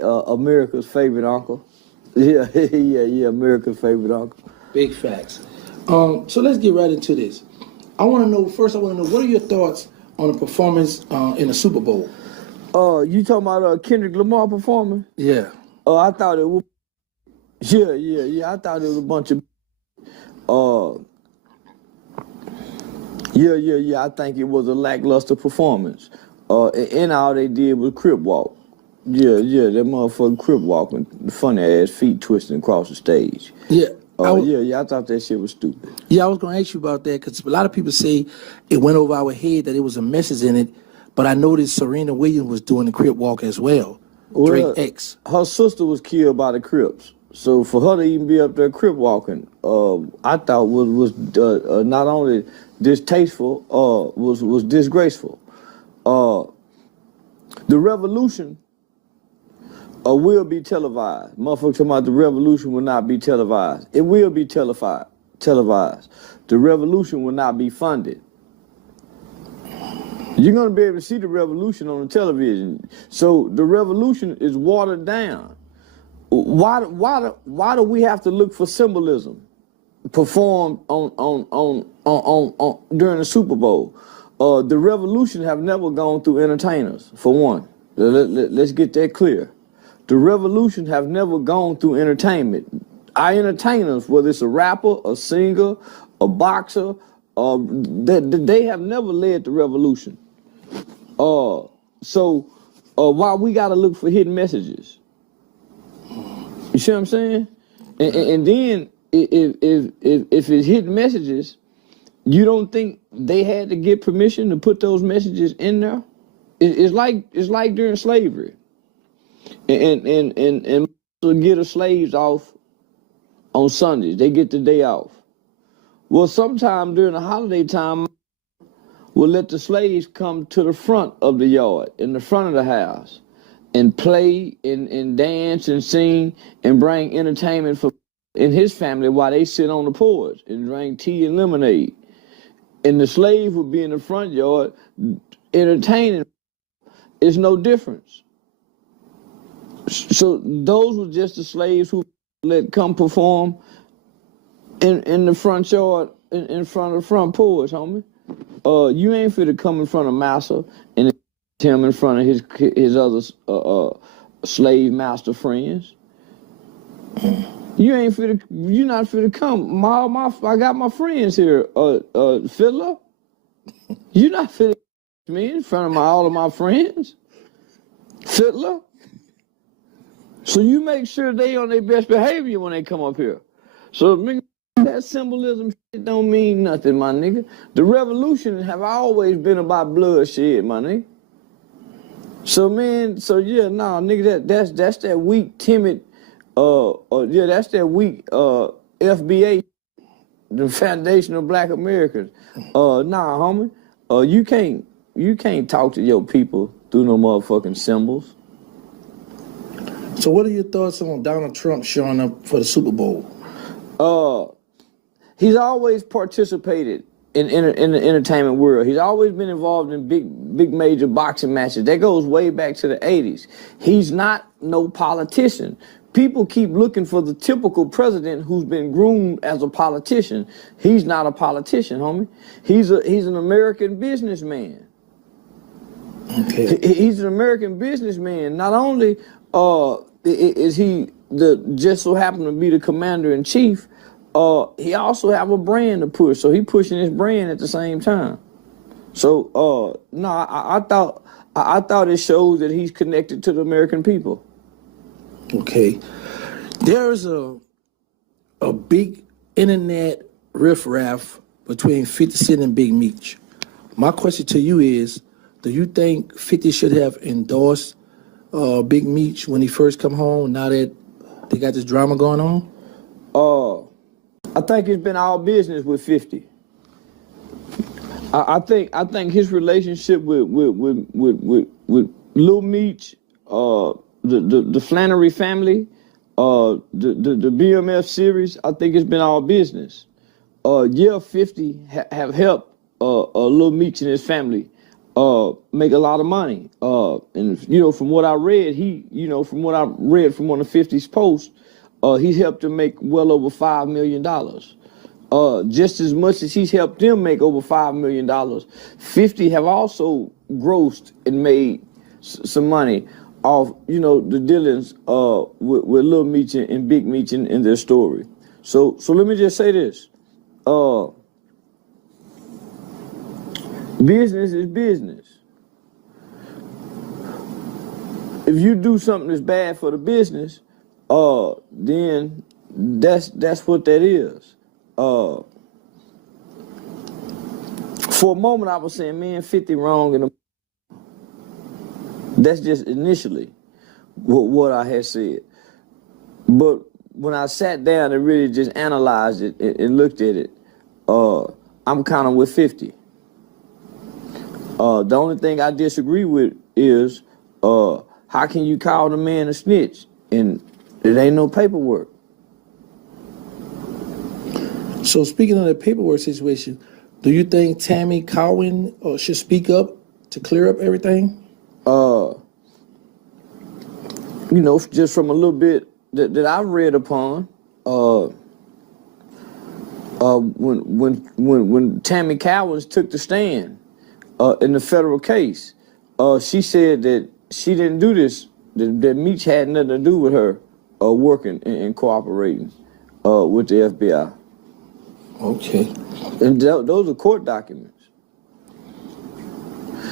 America's favorite uncle. Yeah, yeah, America's favorite uncle. Big facts. So let's get right into this. I want to know, what are your thoughts on the performance in the Super Bowl? You talking about Kendrick Lamar performing? Yeah. I thought it was. Yeah. I thought it was a bunch of. Yeah. I think it was a lackluster performance. And all they did was crip walk. Yeah, that motherfucking crip walking, funny ass feet twisting across the stage. Yeah. I thought that shit was stupid. Yeah, I was gonna ask you about that because a lot of people say it went over our head that it was a message in it, but I noticed Serena Williams was doing the crip walk as well. Drake X. Her sister was killed by the Crips, so for her to even be up there crip walking, I thought was not only distasteful, was disgraceful. The revolution will be televised. Motherfuckers talking about the revolution will not be televised. It will be televised. The revolution will not be funded. You're gonna be able to see the revolution on the television. So the revolution is watered down. Why do we have to look for symbolism performed on during the Super Bowl? The revolution have never gone through entertainers, for one. Let's get that clear. The revolution have never gone through entertainment. Our entertainers, whether it's a rapper, a singer, a boxer, they have never led the revolution. So why we gotta look for hidden messages? You see what I'm saying? And then if it's hidden messages, you don't think they had to get permission to put those messages in there? It's like during slavery. And get the slaves off on Sundays. They get the day off. Well, sometime during the holiday time, we'll let the slaves come to the front of the yard, in the front of the house, and play and dance and sing and bring entertainment for in his family while they sit on the porch and drink tea and lemonade. And the slave would be in the front yard entertaining. It's no difference. So those were just the slaves who let come perform in the front yard, in front of the front porch, homie. You ain't fit to come in front of Massa and him in front of his other slave master friends. You not fit to come. I got my friends here. Fiddler, you not fit to me in front of all of my friends. Fiddler. So you make sure they on their best behavior when they come up here. So that symbolism shit don't mean nothing, my nigga. The revolution have always been about bloodshed, my nigga. So nigga, that's that weak, timid, that's that weak FBA, the Foundation of Black Americans. Homie, you can't talk to your people through no motherfucking symbols. So what are your thoughts on Donald Trump showing up for the Super Bowl? He's always participated in the entertainment world. He's always been involved in big major boxing matches. That goes way back to the 80s. He's not no politician. People keep looking for the typical president who's been groomed as a politician. He's not a politician, homie. He's an American businessman. Okay. He's an American businessman. Not only is he just so happened to be the commander-in-chief, he also have a brand to push, so he pushing his brand at the same time. So I thought it shows that he's connected to the American people. Okay, there's a big internet riffraff between 50 Cent and Big Meech. My question to you is, do you think 50 should have endorsed Big Meech when he first come home, now that they got this drama going on? I think it's been all business with 50. I think his relationship with Lil Meech, the Flannery family, the BMF series, I think it's been all business. 50 have helped Lil Meech and his family make a lot of money. And from what I read, from what I read from one of 50's posts, he's helped him make well over $5 million. Just as much as he's helped them make over $5 million, 50 have also grossed and made some money off, the dealings with Little Meech and Big Meech in their story. So let me just say this. Business is business. If you do something that's bad for the business, then that's what that is. For a moment, I was saying, man, 50 wrong, and that's just initially what I had said. But when I sat down and really just analyzed it and looked at it, I'm kind of with 50. The only thing I disagree with is how can you call the man a snitch and it ain't no paperwork? So speaking of the paperwork situation, do you think Tammy Cowan should speak up to clear up everything? Just from a little bit that I've read upon, when Tammy Cowan took the stand in the federal case, she said that she didn't do this, that Meech had nothing to do with her working and cooperating with the FBI. Okay. And those are court documents.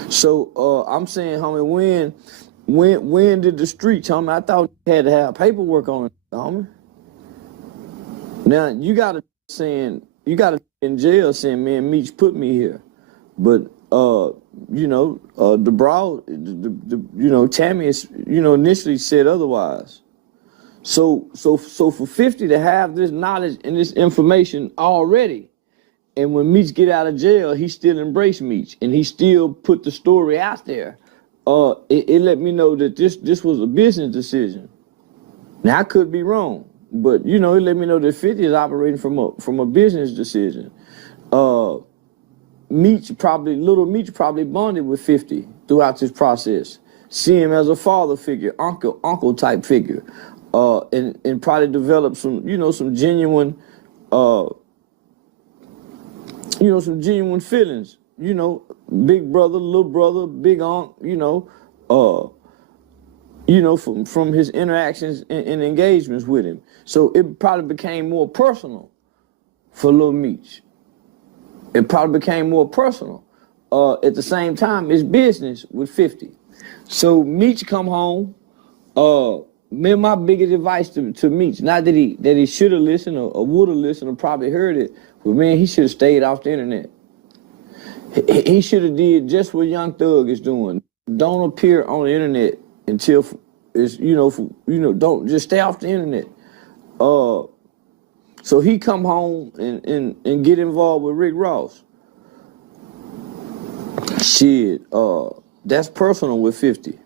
So I'm saying, homie, when did the streets, homie? I thought you had to have paperwork on it, homie. Now you gotta in jail saying, man, Meech put me here, but the broad, Tammy is, initially said otherwise. So for 50 to have this knowledge and this information already, and when Meech get out of jail, he still embraced Meech and he still put the story out there. It let me know that this was a business decision. Now I could be wrong, but it let me know that 50 is operating from a business decision. Little Meech probably bonded with 50 throughout this process. See him as a father figure, uncle type figure, and probably develop some genuine, some genuine feelings. Big brother, little brother, big aunt. From his interactions and engagements with him. So it probably became more personal for Little Meech. It probably became more personal. At the same time, it's business with 50. So Meech come home. Man, my biggest advice to Meech, not that he should have listened or would have listened or probably heard it, but man, he should have stayed off the internet. He should have did just what Young Thug is doing. Don't appear on the internet until it's don't just stay off the internet. So he come home and get involved with Rick Ross. Shit, that's personal with 50.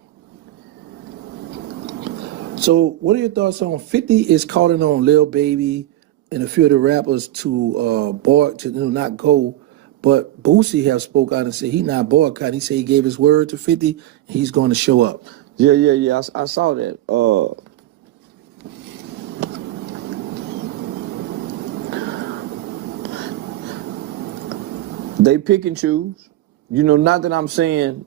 So what are your thoughts on 50 is calling on Lil Baby and a few of the rappers to not go, but Boosie have spoke out and said he not boycotting. He said he gave his word to 50, he's going to show up. Yeah. I saw that. They pick and choose. Not that I'm saying,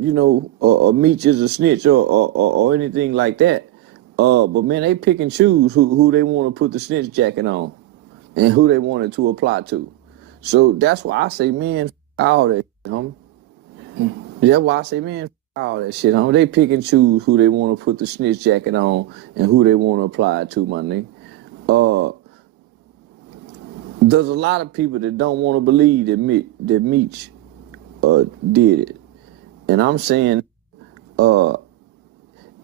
Meech is a snitch or anything like that. But man, they pick and choose who they want to put the snitch jacket on and who they want it to apply to. So that's why I say, man, all that shit, homie. That's why I say, man, all that shit, homie. They pick and choose who they want to put the snitch jacket on and who they want to apply it to, my nigga. There's a lot of people that don't want to believe that Meech did it. And I'm saying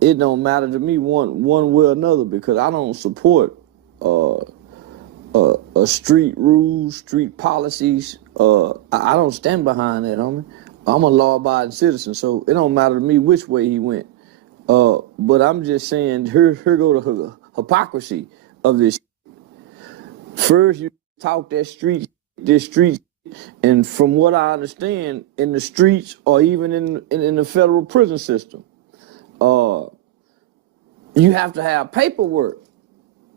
it don't matter to me one way or another because I don't support street rules, street policies. I don't stand behind that, homie. I'm a law-abiding citizen, so it don't matter to me which way he went. But I'm just saying, here go the hypocrisy of this. First, you talk that street And from what I understand, in the streets or even in the federal prison system, you have to have paperwork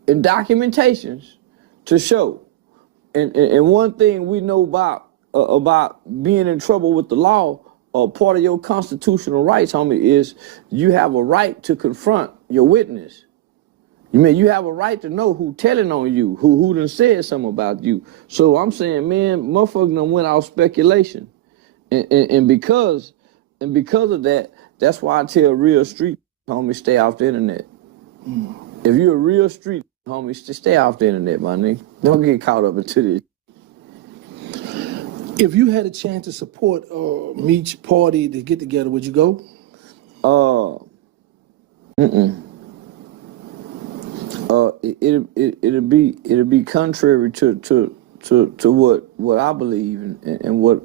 and documentations to show. And one thing we know about being in trouble with the law, part of your constitutional rights, homie, is you have a right to confront your witness. You have a right to know who telling on you, who done said something about you. So I'm saying, man, motherfuckers done went out speculation. And because of that, that's why I tell real street homies, stay off the internet. If you're a real street homie, stay off the internet, my nigga. Don't get caught up into this. If you had a chance to support Meech party to get together, would you go? It'll be contrary to what I believe and what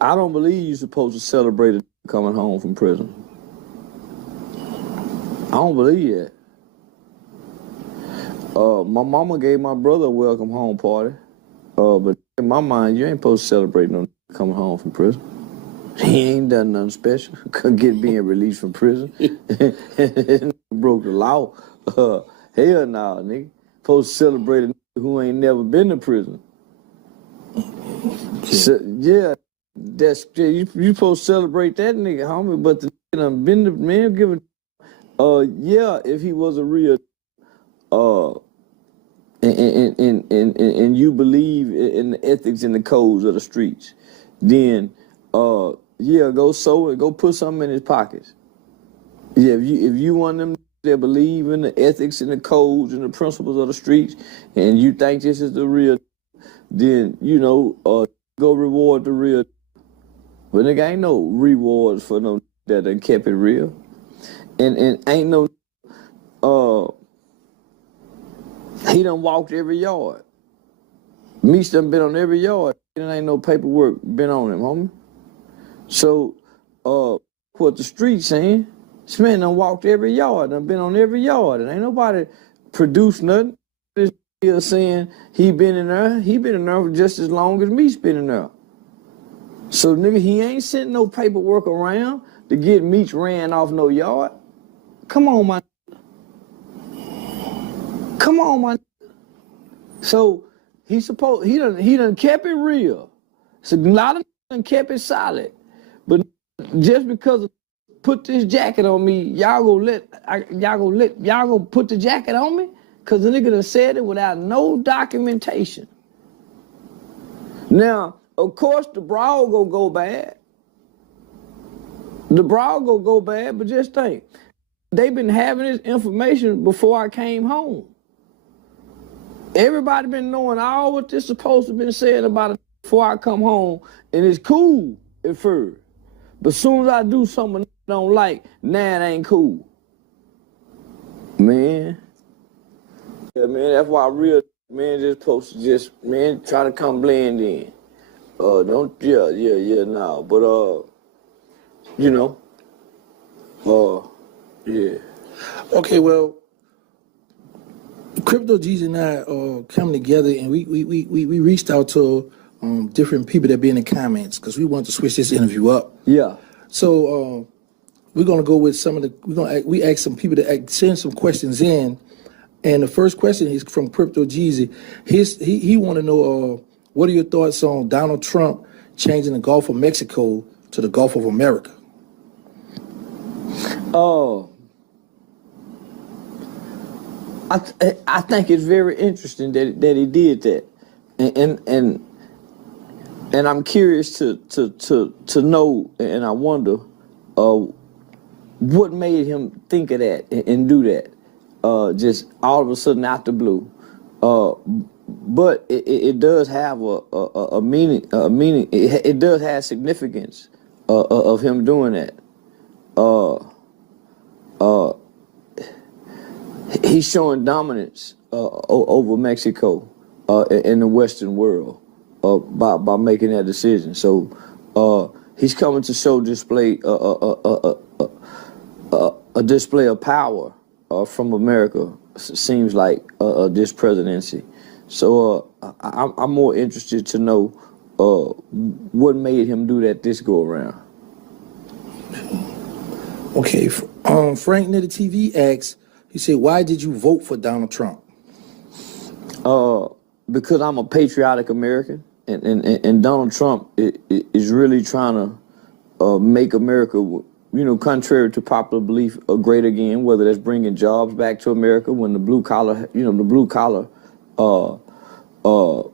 I don't believe you're supposed to celebrate it coming home from prison. I don't believe that. My mama gave my brother a welcome home party, but in my mind, you ain't supposed to celebrate no coming home from prison. He ain't done nothing special. Couldn't get being released from prison. Broke the law. Hell nah, nigga. Supposed to celebrate a nigga who ain't never been to prison. So, yeah, you supposed to celebrate that nigga, homie. But the nigga done been to, man, give a yeah, if he was a real and you believe in the ethics and the codes of the streets, then yeah, go sow it, go put something in his pockets. Yeah, if you want them that believe in the ethics and the codes and the principles of the streets, and you think this is the real, then go reward the real. But nigga, ain't no rewards for no that done kept it real, and ain't no he done walked every yard. Meech done been on every yard. And ain't no paperwork been on him, homie. So, what the streets saying? This man done walked every yard, done been on every yard, and ain't nobody produced nothing. This nigga saying he been in there for just as long as Meech been in there. So, nigga, he ain't sent no paperwork around to get Meech ran off no yard. Come on, my. So he done kept it real. So a lot of done kept it solid. But just because of put this jacket on me, y'all gonna put the jacket on me? Cause the nigga done said it without no documentation. Now, of course the brawl gonna go bad. But just think, they been having this information before I came home. Everybody been knowing all what this supposed to been said about it before I come home, and it's cool at first. But as soon as I do something I don't like, now it ain't cool. Man. Yeah, man, that's why real man just supposed to just, man, try to come blend in. Nah. But, yeah. Okay, well, Crypto G's and I come together, and we reached out to different people that be in the comments because we want to switch this interview up. Yeah. So we're gonna go with some of the. We asked some people to send some questions in, and the first question is from Crypto Jeezy. He want to know what are your thoughts on Donald Trump changing the Gulf of Mexico to the Gulf of America? Oh. I think it's very interesting that he did that, and I'm curious to know, and I wonder what made him think of that and do that, just all of a sudden out the blue. But it does have a meaning. It does have significance of him doing that. He's showing dominance over Mexico in the Western world by making that decision. So he's coming to display a display of power from America. Seems like this presidency. So I'm more interested to know what made him do that this go around. Okay, Frank Nitter TV asks, he said, why did you vote for Donald Trump? Because I'm a patriotic American, and Donald Trump is really trying to make America, contrary to popular belief, great again. Whether that's bringing jobs back to America, when the blue collar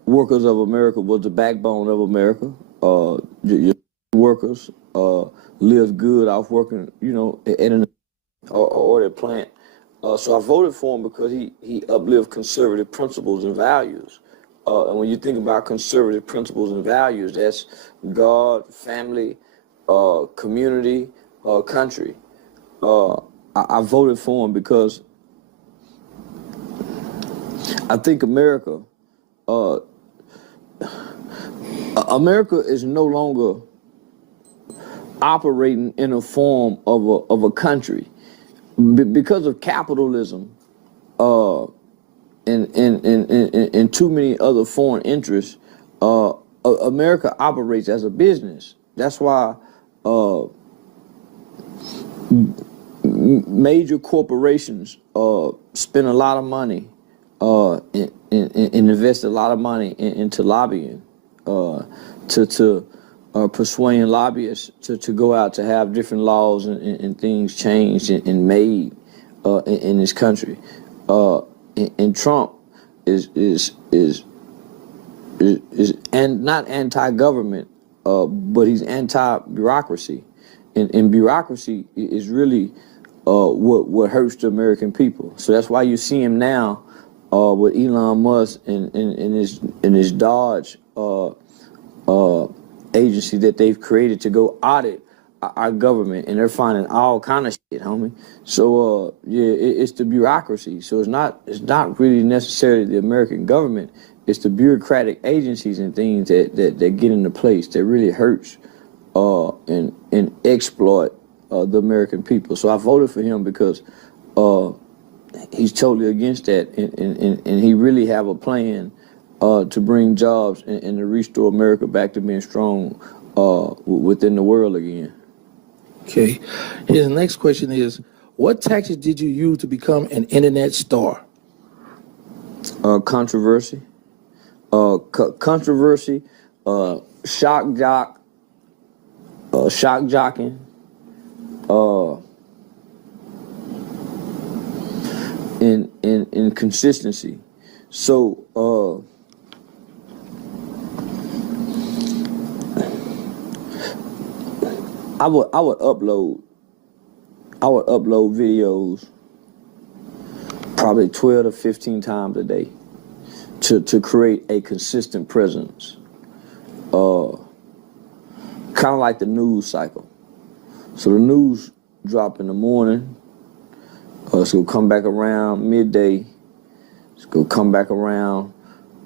workers of America was the backbone of America. Your workers live good off working, at an or their plant. So I voted for him because he uplifts conservative principles and values. And when you think about conservative principles and values, that's God, family, community, country. I voted for him because I think America is no longer operating in a form of a country. Because of capitalism and too many other foreign interests, America operates as a business. That's why major corporations spend a lot of money and invest a lot of money into lobbying, to persuading lobbyists to go out to have different laws and things changed and made in this country. And Trump is and not anti-government, but he's anti-bureaucracy, and bureaucracy is really what hurts the American people. So that's why you see him now with Elon Musk and his Dodge agency that they've created to go audit our government, and they're finding all kind of shit, homie. So it's the bureaucracy. So it's not really necessarily the American government. It's the bureaucratic agencies and things that get into place that really hurts and exploit the American people. So I voted for him because he's totally against that, and he really have a plan to bring jobs and to restore America back to being strong within the world again. Okay. His next question is, what tactics did you use to become an internet star? Controversy, shock jocking, in consistency. So I would upload videos probably 12 to 15 times a day to create a consistent presence. Kind of like the news cycle. So the news drop in the morning, it's gonna come back around midday, it's gonna come back around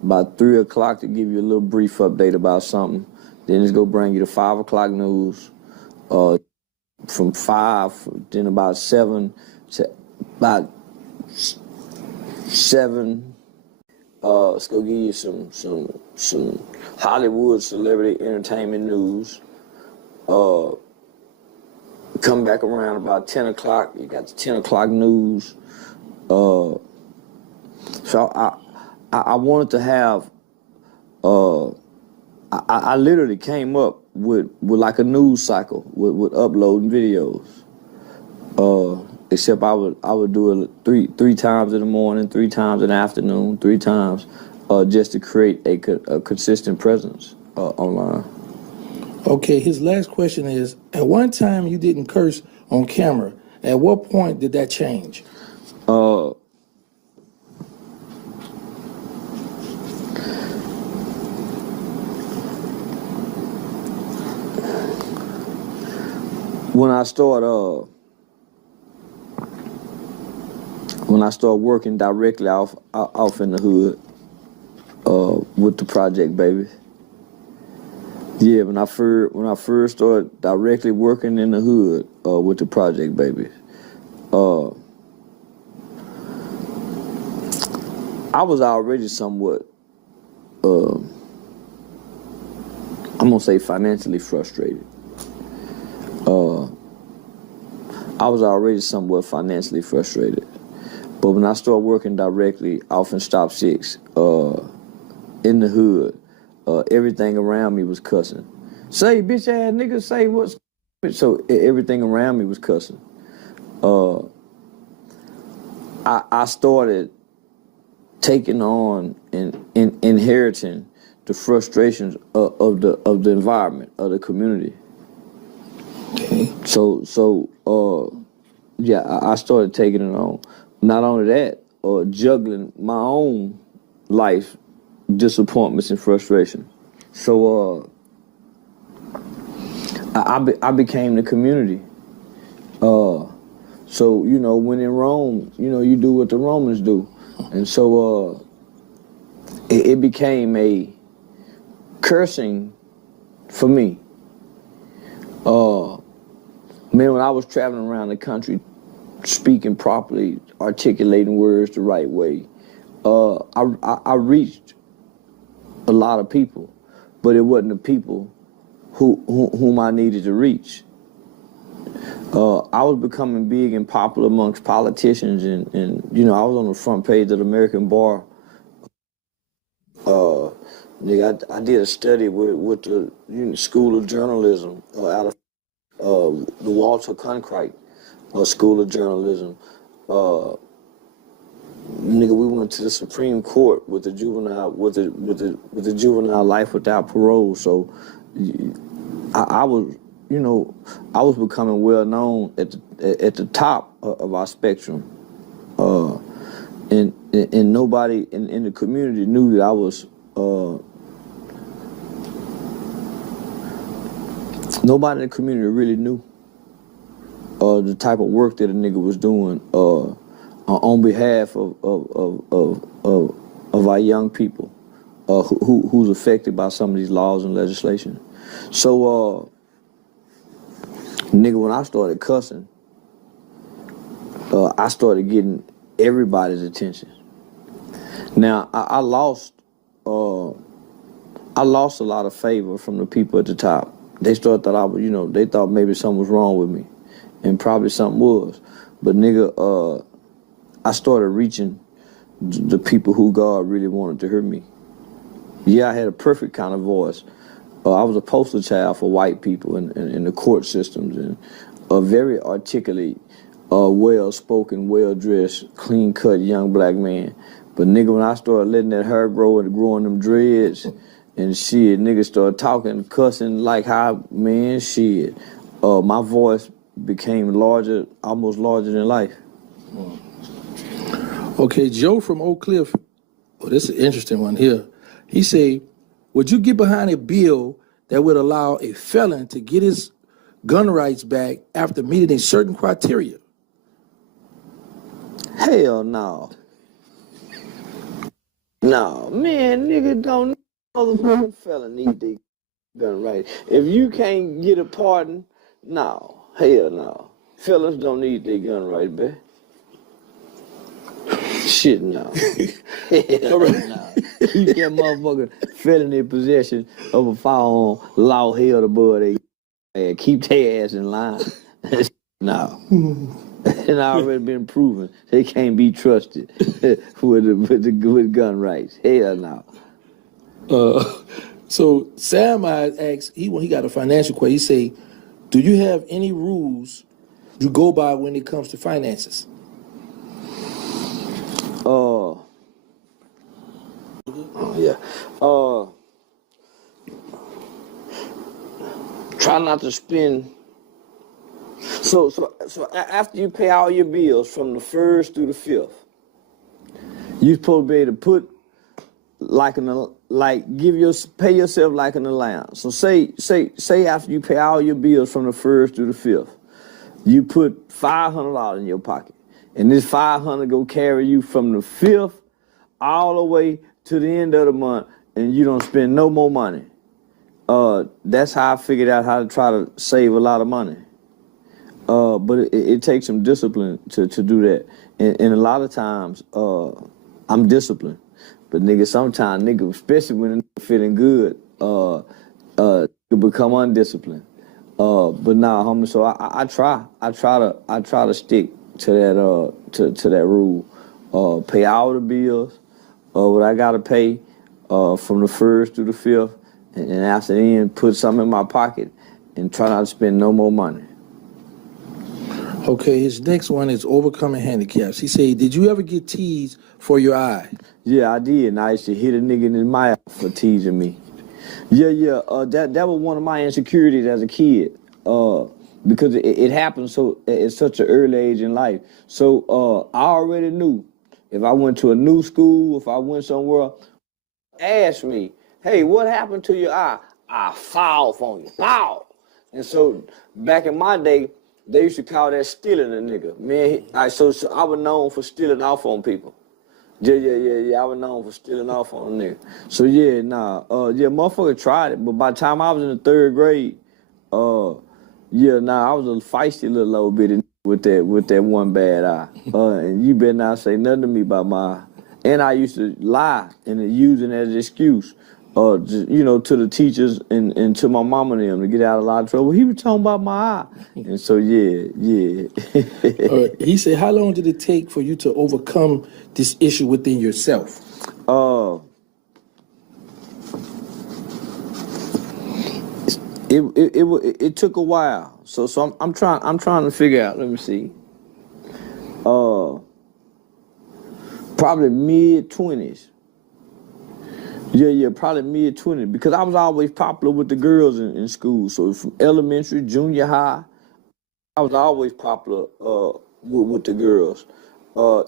about 3 o'clock to give you a little brief update about something. Then it's gonna bring you the 5 o'clock news. From 5, then about 7 to about 7. It's gonna give you some Hollywood celebrity entertainment news. Come back around about 10 o'clock. You got the 10 o'clock news. So I wanted to have. I literally came up with like a news cycle with uploading videos. Except I would do it three times in the morning, 3 times in the afternoon, 3 times, just to create a consistent presence online. Okay, his last question is, at one time you didn't curse on camera. At what point did that change? When I start working directly off in the hood with the Project Babies. Yeah, when I first started directly working in the hood with the Project Babies, I was already somewhat I'm gonna say financially frustrated. I was already somewhat financially frustrated, but when I started working directly off in Stop 6, in the hood, everything around me was cussing. Say, bitch ass nigga, say what's... So everything around me was cussing. I started taking on and inheriting the frustrations of the environment, of the community. Okay. Yeah, I started taking it on. Not only that, juggling my own life disappointments and frustration. So I became the community. So, when in Rome, you do what the Romans do. And so it became a cursing for me. Man, when I was traveling around the country, speaking properly, articulating words the right way, I reached a lot of people, but it wasn't the people whom I needed to reach. I was becoming big and popular amongst politicians, and I was on the front page of the American Bar. Nigga, I did a study with the School of Journalism out of the Walter Cronkite School of Journalism. Nigga, we went to the Supreme Court with the juvenile life without parole. So I was becoming well known at the top of our spectrum, and nobody in the community knew that I was. Nobody in the community really knew the type of work that a nigga was doing on behalf of our young people who's affected by some of these laws and legislation. So, nigga, when I started cussing, I started getting everybody's attention. Now, I lost a lot of favor from the people at the top. They started thought I was, they thought maybe something was wrong with me, and probably something was. But nigga, I started reaching the people who God really wanted to hear me. Yeah, I had a perfect kind of voice. I was a poster child for white people in the court systems, and a very articulate, well-spoken, well-dressed, clean-cut young black man. But nigga, when I started letting that hair grow and growing them dreads and shit, niggas started talking, cussing like how, man, shit. My voice became larger, almost larger than life. Okay, Joe from Oak Cliff, this is an interesting one here. He say, would you get behind a bill that would allow a felon to get his gun rights back after meeting a certain criteria? Hell no. No, man, nigga don't motherfucking fella need their gun right. If you can't get a pardon, no, hell no. Fellas don't need their gun right, baby. Shit, no. Hell no. Keep that motherfucking felony possession of a firearm law held above their head. Keep their ass in line. No. And already been proven they can't be trusted with gun rights. Hell no. So Sam asks, when he got a financial question, he say, do you have any rules you go by when it comes to finances? Yeah. Try not to spend. So after you pay all your bills from the 1st through the 5th, you're supposed to be able to put pay yourself like an allowance. So say after you pay all your bills from the 1st through the 5th, you put $500 in your pocket, and this $500 go carry you from the 5th all the way to the end of the month, and you don't spend no more money. That's how I figured out how to try to save a lot of money. But it takes some discipline to do that, and a lot of times I'm disciplined, But nigga, sometimes nigga, especially when a nigga feeling good, could become undisciplined. But nah, homie. So I try to stick to that to that rule. Pay all the bills, what I gotta pay, from the first through the fifth, and after then put something in my pocket, and try not to spend no more money. Okay, his next one is overcoming handicaps. He said, did you ever get teased for your eye? Yeah, I did, and I used to hit a nigga in his mouth for teasing me. Yeah. That was one of my insecurities as a kid, because it happened so at such an early age in life. So I already knew if I went to a new school, if I went somewhere, ask me, hey, what happened to your eye? I foul on you, foul. And so back in my day, they used to call that stealing a nigga. Man, so I was known for stealing off on people. Yeah. I was known for stealing off on a nigga. So motherfucker tried it, but by the time I was in the third grade, I was a feisty little old bitty with that one bad eye. And you better not say nothing to me about my eye. And I used to lie and use it as an excuse, to the teachers and to my mama and them to get out of a lot of trouble. He was talking about my eye. And so, yeah. He said, how long did it take for you to overcome this issue within yourself? It took a while. So I'm trying to figure out, let me see. Probably mid-20s. Yeah, probably mid-20s. Because I was always popular with the girls in school. So from elementary, junior high, I was always popular with the girls.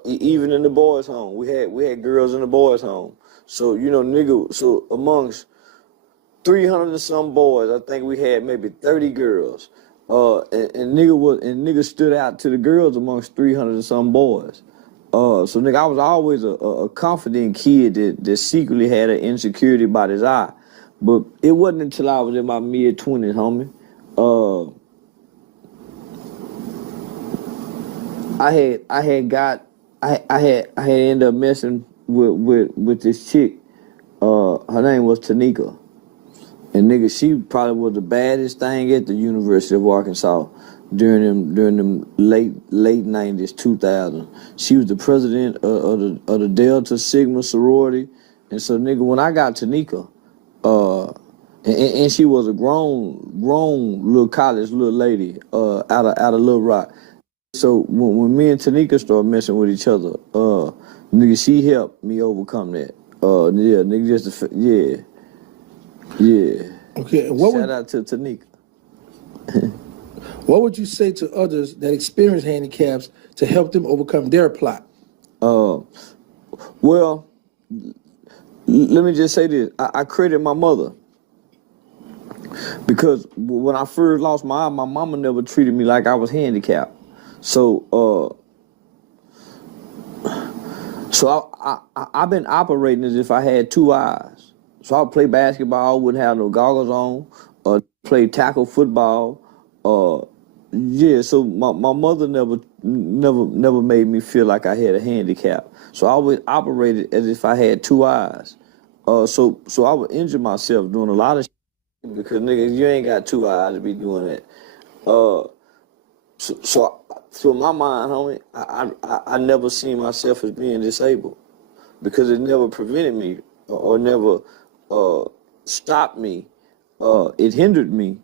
Even in the boys' home. We had girls in the boys' home. So, so amongst 300 and some boys, I think we had maybe 30 girls. And nigga stood out to the girls amongst 300 and some boys. So nigga, I was always a confident kid that secretly had an insecurity about his eye. But it wasn't until I was in my mid-20s, homie. I had ended up messing with this chick. Her name was Tanika. And nigga, she probably was the baddest thing at the University of Arkansas during them late 90s, 2000. She was the president of the Delta Sigma sorority. And so nigga, when I got Tanika, and she was a grown little college little lady out of Little Rock. So when me and Tanika started messing with each other, nigga, she helped me overcome that. Yeah, nigga, yeah. Okay, Shout out to Tanika. What would you say to others that experience handicaps to help them overcome their plot? Well, let me just say this. I credit my mother. Because when I first lost my eye, my mama never treated me like I was handicapped. So I've been operating as if I had two eyes. So I would play basketball, wouldn't have no goggles on, play tackle football. So my mother never made me feel like I had a handicap. So I always operated as if I had two eyes. So I would injure myself doing a lot of shit because nigga, you ain't got two eyes to be doing that. So in my mind, homie, I never seen myself as being disabled because it never prevented me or never stopped me. It hindered me,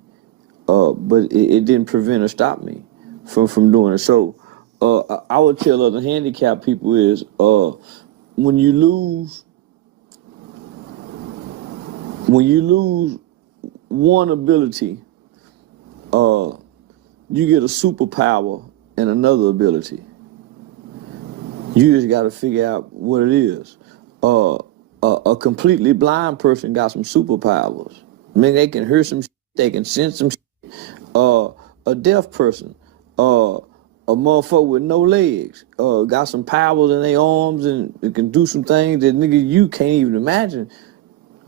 but it didn't prevent or stop me from doing it. So I would tell other handicapped people is when you lose one ability, you get a superpower and another ability. You just got to figure out what it is. A completely blind person got some superpowers. I mean, they can hear some shit, they can sense some shit. A deaf person, a motherfucker with no legs, got some powers in their arms and it can do some things that nigga you can't even imagine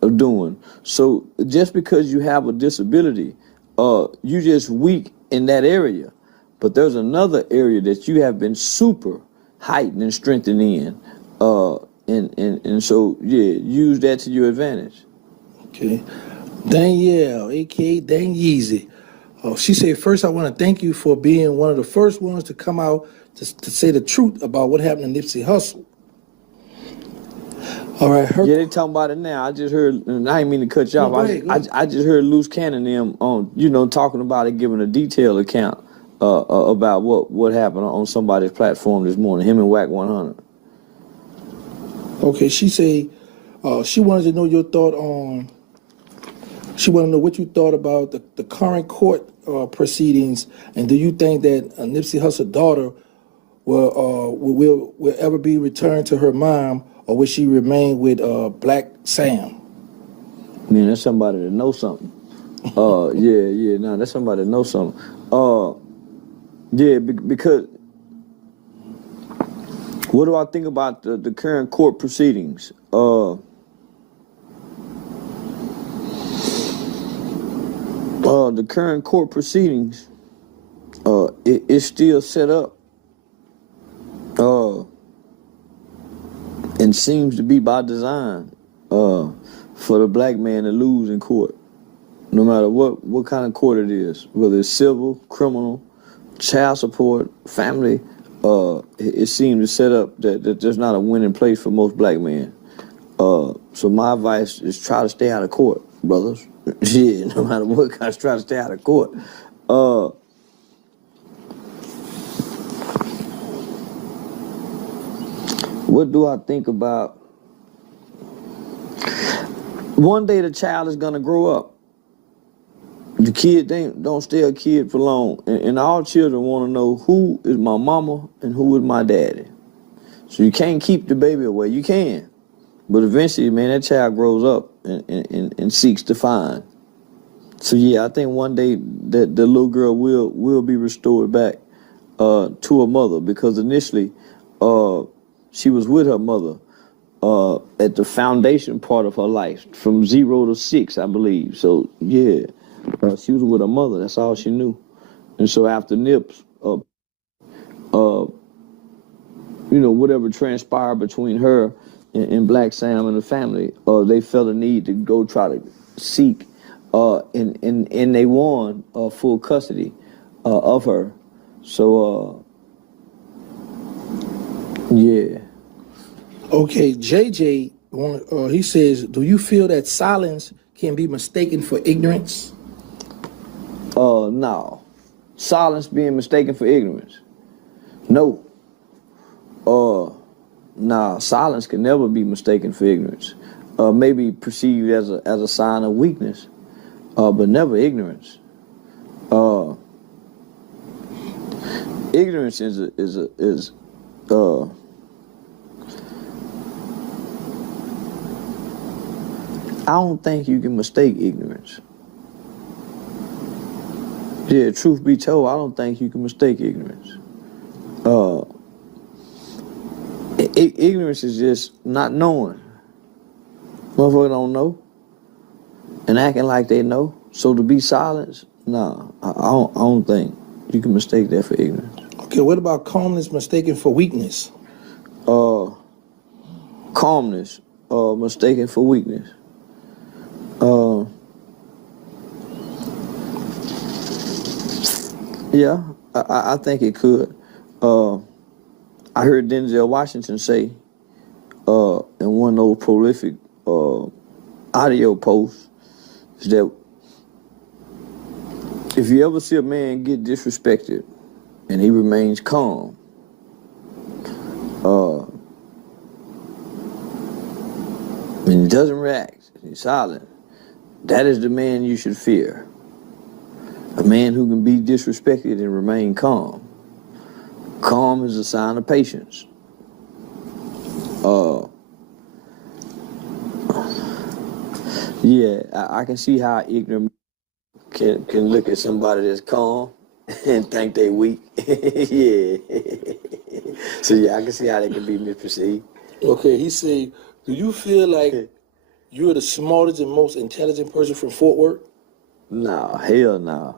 of doing. So just because you have a disability, you just weak in that area. But there's another area that you have been super heightened and strengthened in. and so yeah, use that to your advantage. Okay. Danielle, aka Dan Yeezy. She said, first, I want to thank you for being one of the first ones to come out to say the truth about what happened to Nipsey Hussle. All right, Yeah, they talking about it now. I just heard, and I didn't mean to cut you No, off. go ahead, go ahead. I just heard Loose Cannon them on, talking about it, giving a detailed account about what happened on somebody's platform this morning. Him and Whack 100. Okay, she said she wanted to know your thought on. She wanted to know what you thought about the current court proceedings, and do you think that Nipsey Hussle's daughter will ever be returned to her mom, or will she remain with Black Sam? Man, that's somebody that knows something. That's somebody that knows something. Because what do I think about the current court proceedings? The current court proceedings, it's still set up, and seems to be by design, for the black man to lose in court, no matter what kind of court it is, whether it's civil, criminal, child support, family. It seems to set up that there's not a winning place for most black men. So my advice is try to stay out of court, brothers. Yeah, no matter what, guys, try to stay out of court. What do I think about? One day the child is gonna grow up. The kid don't stay a kid for long, and all children want to know who is my mama and who is my daddy. So you can't keep the baby away. You can, but eventually, man, that child grows up and seeks to find. So yeah, I think one day that the little girl will be restored back to her mother, because initially she was with her mother at the foundation part of her life, from 0 to 6, I believe. So yeah, she was with her mother. That's all she knew. And so after Nips, whatever transpired between her and Black Sam and the family, they felt a need to go try to seek, and they won full custody of her. So, yeah. Okay, JJ, he says, do you feel that silence can be mistaken for ignorance? No. Silence being mistaken for ignorance. No. Nah, silence can never be mistaken for ignorance. Maybe perceived as a sign of weakness, but never ignorance. Ignorance is I don't think you can mistake ignorance. Yeah, truth be told, I don't think you can mistake ignorance. Ignorance is just not knowing. Motherfucker don't know and acting like they know. So to be silenced, nah, I don't think you can mistake that for ignorance. Okay, what about calmness mistaken for weakness? Calmness mistaken for weakness. Yeah, I think it could. I heard Denzel Washington say in one of those prolific audio posts is that if you ever see a man get disrespected and he remains calm, and he doesn't react, he's silent, that is the man you should fear. A man who can be disrespected and remain calm. Calm is a sign of patience. I can see how ignorant can look at somebody that's calm and think they weak. Yeah. So yeah, I can see how they can be misperceived. Okay, he said, do you feel like you're the smartest and most intelligent person from Fort Worth? Nah, hell no.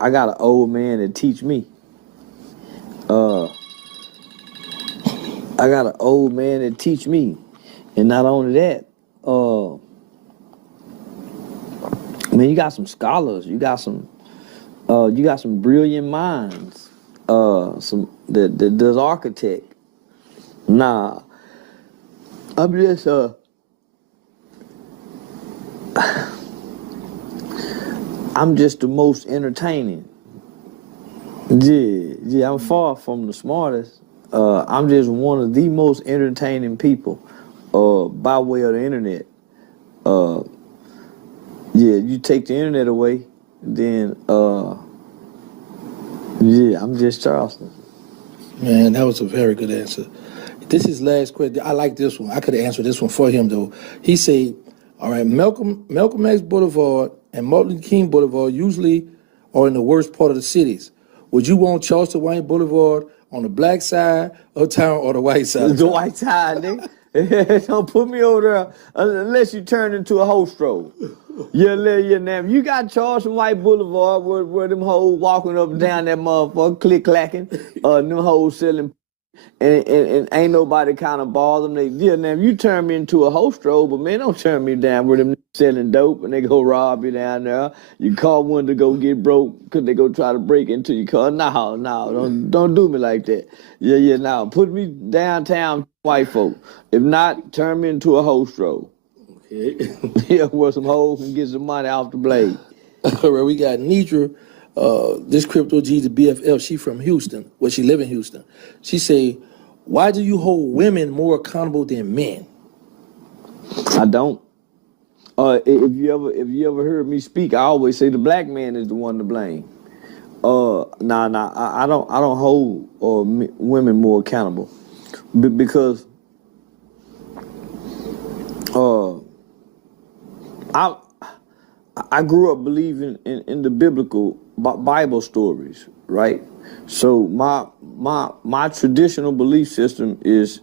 I got an old man that teach me. I got an old man that teach me. And not only that, man, you got some scholars, you got some brilliant minds, some that does architect. Nah, I'm just I'm just the most entertaining. Yeah, I'm far from the smartest. I'm just one of the most entertaining people, by way of the internet. Yeah, you take the internet away, then yeah, I'm just Charleston. Man, that was a very good answer. This is last question. I like this one. I could have answered this one for him though. He said, all right, Malcolm X Boulevard and Martin Luther King Boulevard usually are in the worst part of the cities. Would you want Charleston White Boulevard on the black side of town or the white side? The white side, nigga. Don't put me over there unless you turn into a hoe stroll. Yeah, now. You got Charleston White Boulevard where them hoes walking up and down that motherfucker, click-clacking, them hoes selling, and ain't nobody kind of bother them. Now, if you turn me into a hoe stroll, but man, don't turn me down where them selling dope and they go rob you down there. You call one to go get broke because they go try to break into your car. No, don't do me like that. Yeah, now put me downtown white folk. If not, turn me into a hoe stroll. Okay. Yeah, where some hoes can get some money off the blade. All right, we got Nidra, this Crypto G, the BFF. She from Houston. Well, she live in Houston. She say, why do you hold women more accountable than men? I don't. If you ever heard me speak, I always say the black man is the one to blame. I don't hold women more accountable because I grew up believing in the biblical Bible stories, right? So my traditional belief system is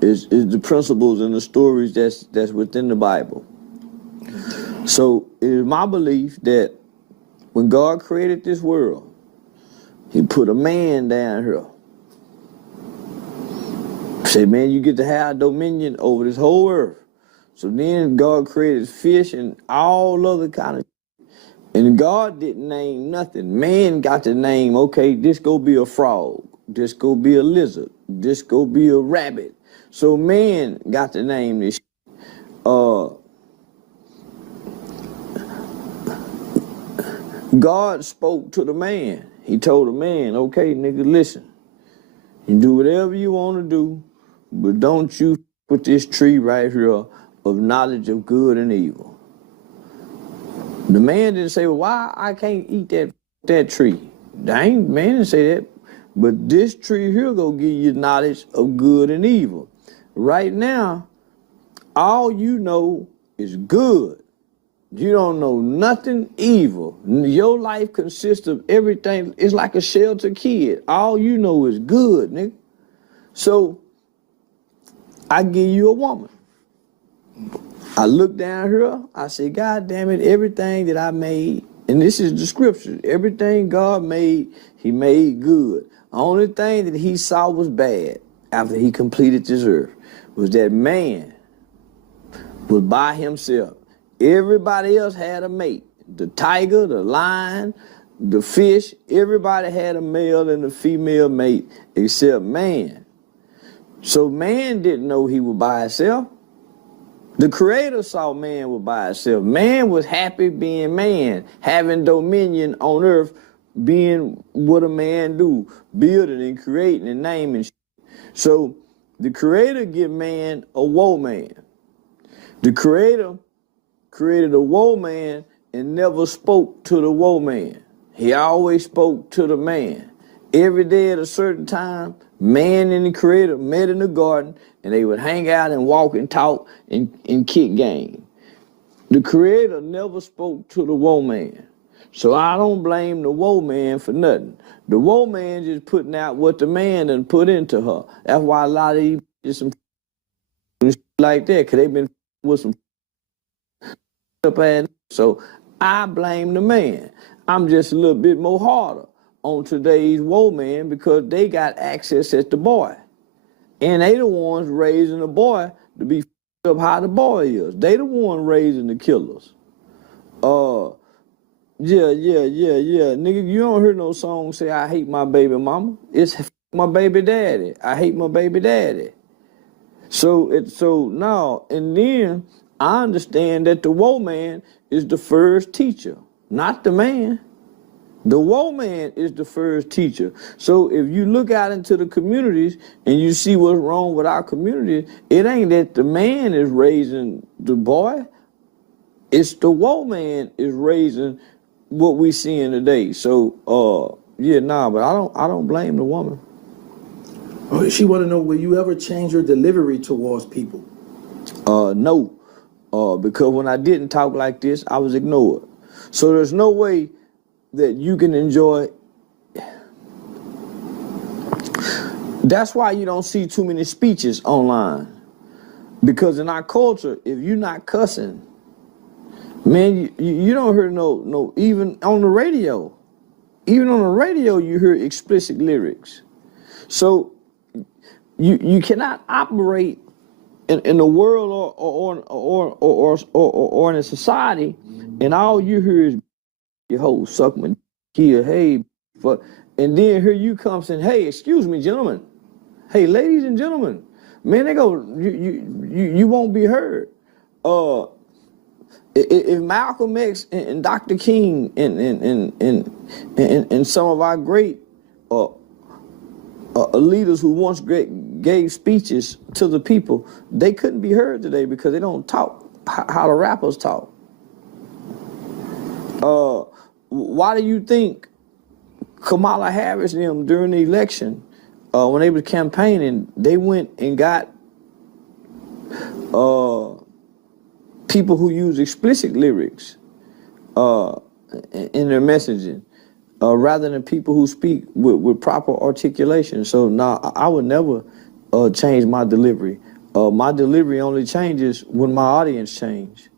the principles and the stories that's within the Bible. So it is my belief that when God created this world, he put a man down here. Say, man, you get to have dominion over this whole earth. So then God created fish and all other kind of shit. And God didn't name nothing. Man got to name, okay, this go be a frog. This go be a lizard. This go be a rabbit. So man got to name this shit. God spoke to the man. He told the man, okay, nigga, listen. You do whatever you want to do, but don't you put this tree right here of knowledge of good and evil. The man didn't say, well, why I can't eat that tree? Man didn't say that. But this tree here go give you knowledge of good and evil. Right now, all you know is good. You don't know nothing evil. Your life consists of everything. It's like a sheltered kid. All you know is good, nigga. So I give you a woman. I look down here, I say, God damn it, everything that I made, and this is the scripture, everything God made, he made good. The only thing that he saw was bad after he completed this earth was that man was by himself. Everybody else had a mate. The tiger, the lion, the fish, everybody had a male and a female mate except man. So man didn't know he was by himself. The Creator saw man was by himself. Man was happy being man, having dominion on earth, being what a man do, building and creating and naming shit. So the Creator give man a woe man. The Creator created a woe man and never spoke to the woe man. He always spoke to the man. Every day at a certain time, man and the Creator met in the garden and they would hang out and walk and talk and kick game. The Creator never spoke to the woe man. So I don't blame the woe man for nothing. The woe man just putting out what the man done put into her. That's why a lot of these just some like that, because they been with some up ass. So I blame the man. I'm just a little bit more harder on today's woe man because they got access at the boy. And they the ones raising the boy to be up how the boy is. They the one raising the killers. Yeah. Nigga, you don't hear no song say I hate my baby mama. It's my baby daddy. I hate my baby daddy. So now, and then I understand that the woe man is the first teacher, not the man. The woe man is the first teacher. So if you look out into the communities and you see what's wrong with our community, it ain't that the man is raising the boy. It's the woe man is raising what we seeing today. So but I don't blame the woman. Oh, she want to know, will you ever change your delivery towards people? No, because when I didn't talk like this, I was ignored. So there's no way that you can enjoy. That's why you don't see too many speeches online. Because in our culture, if you're not cussing, man, you don't hear no, even on the radio. Even on the radio, you hear explicit lyrics. So you cannot operate in a world or in a society, and all you hear is your hoe suck my here, hey, fuck, and then here you come saying, hey, excuse me, gentlemen, hey, ladies and gentlemen, man, they go, you won't be heard. If Malcolm X and Dr. King and some of our great leaders who once gave speeches to the people, they couldn't be heard today because they don't talk how the rappers talk. Why do you think Kamala Harris and them during the election, when they were campaigning, they went and got people who use explicit lyrics in their messaging, rather than people who speak with proper articulation? So now I would never change my delivery. My delivery only changes when my audience change.